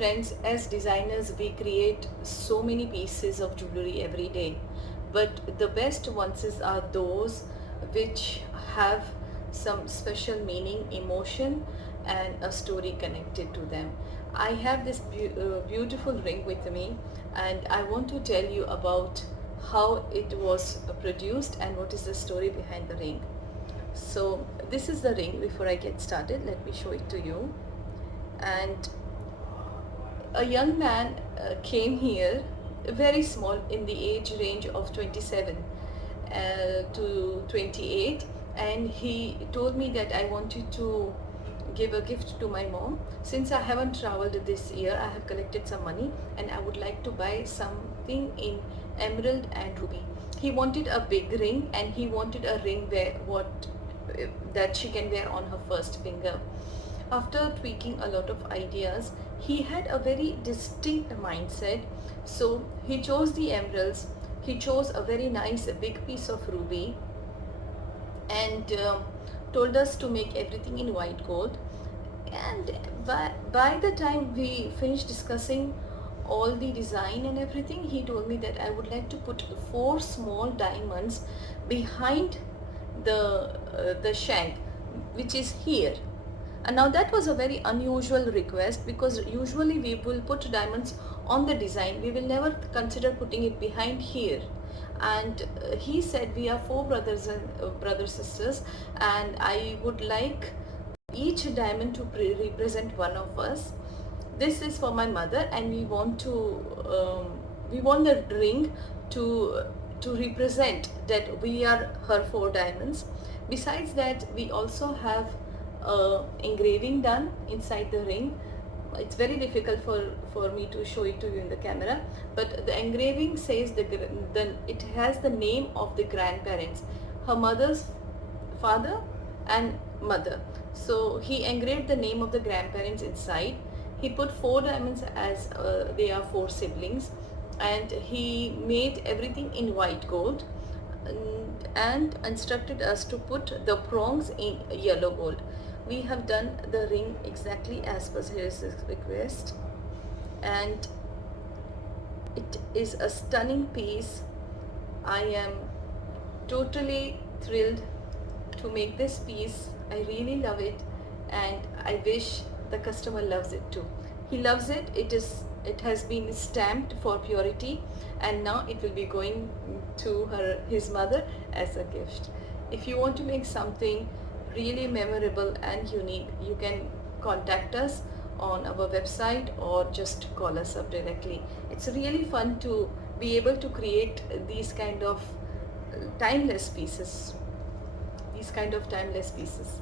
Friends, as designers, we create so many pieces of jewelry every day, but the best ones are those which have some special meaning, emotion, and a story connected to them. I have this beautiful ring with me, and I want to tell you about how it was produced and what is the story behind the ring. So, this is the ring. Before I get started, let me show it to you. And a young man came here, very small, in the age range of 27 to 28, and he told me that I wanted to give a gift to my mom. Since I haven't traveled this year, I have collected some money and I would like to buy something in emerald and ruby. He wanted a big ring, and he wanted a ring where what that she can wear on her first finger. After tweaking a lot of ideas, he had a very distinct mindset. So he chose the emeralds, he chose a very nice big piece of ruby, and told us to make everything in white gold. And by the time we finished discussing all the design and everything, he told me that I would like to put four small diamonds behind the shank, which is here. And now that was a very unusual request, because usually we will put diamonds on the design, we will never consider putting it behind here. And he said we are four brothers and brother sisters, and I would like each diamond to represent one of us. This is for my mother, and we want the ring to represent that we are her four diamonds. Besides that, we also have engraving done inside the ring. It's very difficult for me to show it to you in the camera, but the engraving says it has the name of the grandparents, her mother's father and mother. So he engraved the name of the grandparents inside. He put four diamonds as they are four siblings, and he made everything in white gold, and instructed us to put the prongs in yellow gold. We have done the ring exactly as per his request, and it is a stunning piece. I am totally thrilled to make this piece. I really love it, and I wish the customer loves it too. He loves it. It has been stamped for purity, and now it will be going to his mother as a gift. If you want to make something really memorable and unique, you can contact us on our website or just call us up directly. It's really fun to be able to create these kind of timeless pieces. These kind of timeless pieces.